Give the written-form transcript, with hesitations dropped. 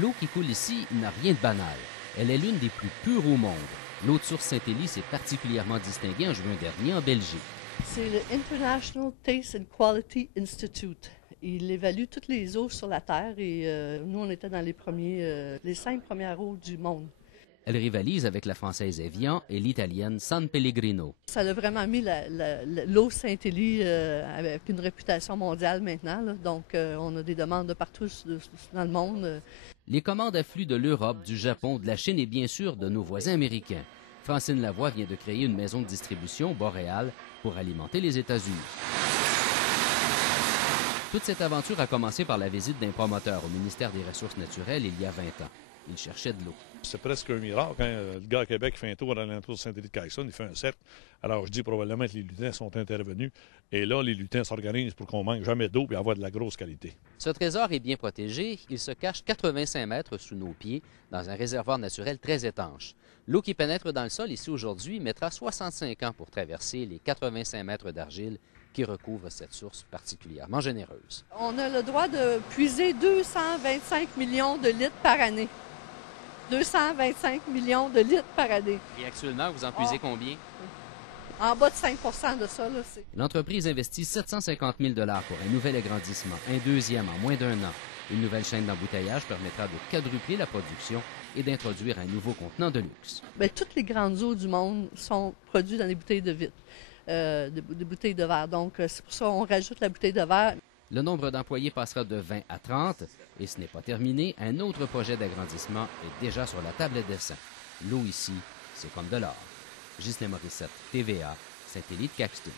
L'eau qui coule ici n'a rien de banal. Elle est l'une des plus pures au monde. L'eau de source Saint-Élie s'est particulièrement distinguée en juin dernier en Belgique. C'est le International Taste and Quality Institute. Il évalue toutes les eaux sur la Terre et nous, on était dans les 5 premières eaux du monde. Elle rivalise avec la française Evian et l'italienne San Pellegrino. Ça a vraiment mis l'eau Saint-Élie avec une réputation mondiale maintenant. Là. Donc, on a des demandes de partout dans le monde. Les commandes affluent de l'Europe, du Japon, de la Chine et bien sûr de nos voisins américains. Francine Lavoie vient de créer une maison de distribution, Boréal, pour alimenter les États-Unis. Toute cette aventure a commencé par la visite d'un promoteur au ministère des Ressources naturelles il y a 20 ans. Il cherchait de l'eau. C'est presque un miracle. Quand le gars à Québec fait un tour à l'entour de Saint-Élie-de-Caxton, il fait un cercle. Alors, je dis probablement que les lutins sont intervenus. Et là, les lutins s'organisent pour qu'on manque jamais d'eau et avoir de la grosse qualité. Ce trésor est bien protégé. Il se cache 85 mètres sous nos pieds, dans un réservoir naturel très étanche. L'eau qui pénètre dans le sol ici aujourd'hui mettra 65 ans pour traverser les 85 mètres d'argile qui recouvrent cette source particulièrement généreuse. On a le droit de puiser 225 millions de litres par année. 225 millions de litres par année. Et actuellement, vous en puisez combien? En bas de 5 de ça. L'entreprise investit 750 000 $ pour un nouvel agrandissement, un deuxième en moins d'un an. Une nouvelle chaîne d'embouteillage permettra de quadrupler la production et d'introduire un nouveau contenant de luxe. Bien, toutes les grandes eaux du monde sont produites dans des bouteilles de vitre, des bouteilles de verre. Donc, c'est pour ça qu'on rajoute la bouteille de verre. Le nombre d'employés passera de 20 à 30 et ce n'est pas terminé. Un autre projet d'agrandissement est déjà sur la table d'essai. L'eau ici, c'est comme de l'or. Ghislain Morissette, TVA, Saint-Élie-de-Caxton.